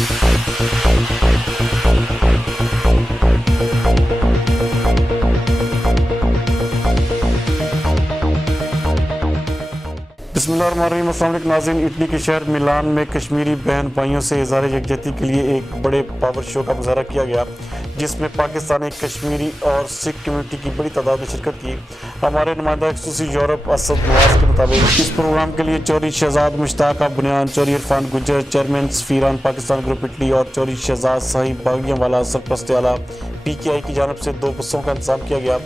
बिस्मिल्लाहिर्रहमानिर्रहीम। अस्सलाम वालेकुम नाज़रीन। इटली के शहर मिलान में कश्मीरी बहन भाइयों से इज़हार यकजहती के लिए एक बड़े पावर शो का मुज़ाहरा किया गया, जिसमें पाकिस्तानी कश्मीरी और सिख कम्यूनिटी की बड़ी तादाद ने शिरकत की। हमारे नुमाइंदा खसूसी यूरोप असद नवाज के मुताबिक इस प्रोग्राम के लिए चौधरी शहजाद मुश्ताक बुनियान, Chaudhry Irfan Gujjar, chairman Safiran Pakistan group Italy और चौधरी शहजाद साहिब बागियों वाला सरपरस्त आला PKI की जानब से 2 बसों का इंतजाम किया गया,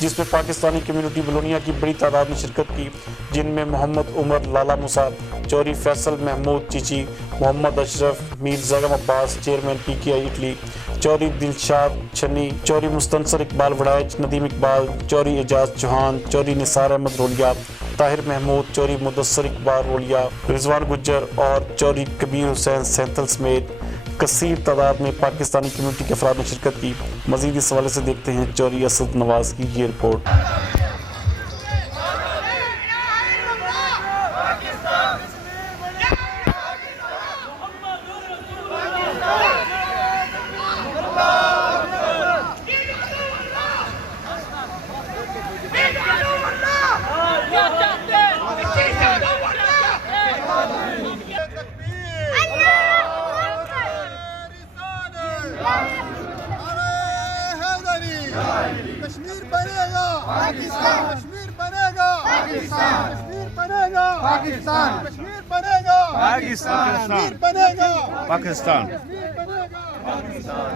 जिसमें पाकिस्तानी कम्यूनिटी बलोनिया की बड़ी तादाद ने शिरकत की, जिनमें मोहम्मद उमर लाला मूसा, चौधरी फैसल महमूद चीची, मोहम्मद अशरफ, मीर जगम Abbas, chairman PKI Italy, Chaudhry Dilshad Chhanni, Chaudhry Mustansar Iqbal Waraich, Nadeem Iqbal, Chaudhary Ejaz Chauhan, Chaudhary Nisar Ahmad रोलिया, Tahir Mahmood, Chaudhary Mudassar Iqbal रोलिया, Rizwan Gujjar और चौधरी कबीर हुसैन सैंथल समेत कसीर तादाद में पाकिस्तानी कम्यूनिटी के अफराद ने शिरकत की। मज़ीद इस हवाले से देखते हैं चौधरी असद नवाज की ये रिपोर्ट। कश्मीर बनेगा पाकिस्तान, कश्मीर बनेगा पाकिस्तान, कश्मीर बनेगा पाकिस्तान, कश्मीर बनेगा पाकिस्तान, कश्मीर बनेगा पाकिस्तान, कश्मीर बनेगा पाकिस्तान।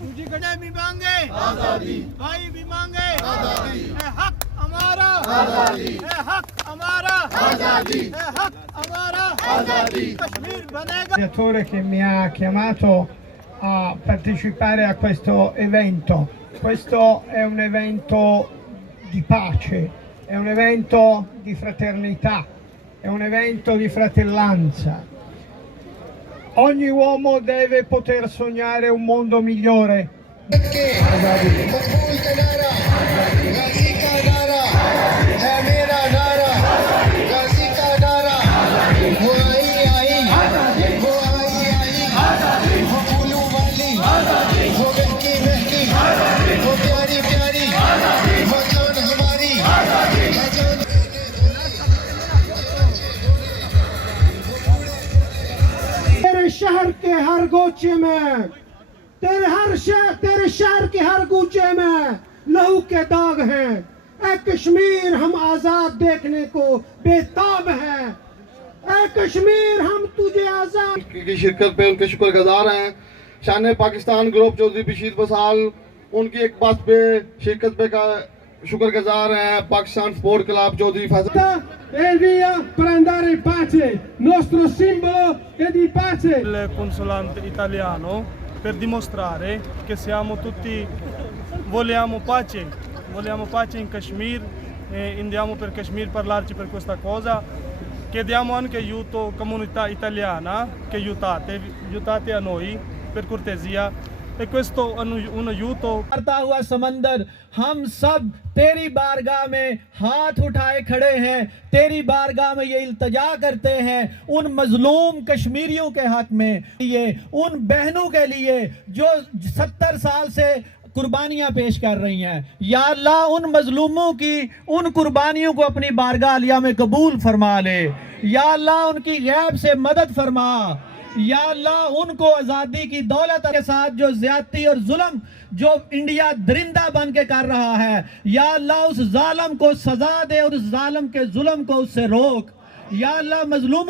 तुझे गड़े भी मांगे आजादी, भाई भी मांगे आजादी, है हक हमारा आजादी, है हक हमारा आजादी, है हक हमारा आजादी, कश्मीर बनेगा। L'attore che mi ha chiamato a partecipare a questo evento. Questo è un evento di pace, è un evento di fraternità, è un evento di fratellanza. Ogni uomo deve poter sognare un mondo migliore. शहर के हर गोचे में, तेरे शहर के हर गोचे में लहू के दाग हैं। ऐ कश्मीर हम आजाद देखने को बेताब हैं। ऐ कश्मीर हम तुझे आजाद की शिरकत पे उनके शुक्रगुजार हैं। शान पाकिस्तान ग्रुप चौधरी बशीर बसाल उनकी एक बात पे शिरकत पे का शुक्रगुजार हैं। Pakistan sport club Chaudhry Faisal è il via per andare in pace, nostro simbolo è di pace. Il consulante italiano per dimostrare che siamo tutti, vogliamo pace in Kashmir e andiamo per Kashmir parlarci per questa cosa. Chiediamo anche aiuto comunità italiana che aiutate a noi per cortesia. E questo un aiuto. करता हुआ समंदर, हम सब तेरी बारगाह में हाथ उठाए खड़े हैं, तेरी बारगाह में ये इल्तजा करते हैं उन मजलूम कश्मीरियों के हक में, ये उन बहनों के लिए जो 70 साल से कुर्बानियां पेश कर रही हैं। या अल्लाह उन मजलूमों की उन कुर्बानियों को अपनी बारगाह आलिया में कबूल फरमा ले। या अल्लाह उनकी गैब से मदद फरमा। या अल्लाह उनको आज़ादी की दौलत के साथ जो ज़्यादती और जुल्म जो इंडिया दरिंदा बन के कर रहा है, या अल्लाह उस जालिम को सजा दे और उस जालिम के जुल्म को उससे रोक। या अल्लाह मजलूमों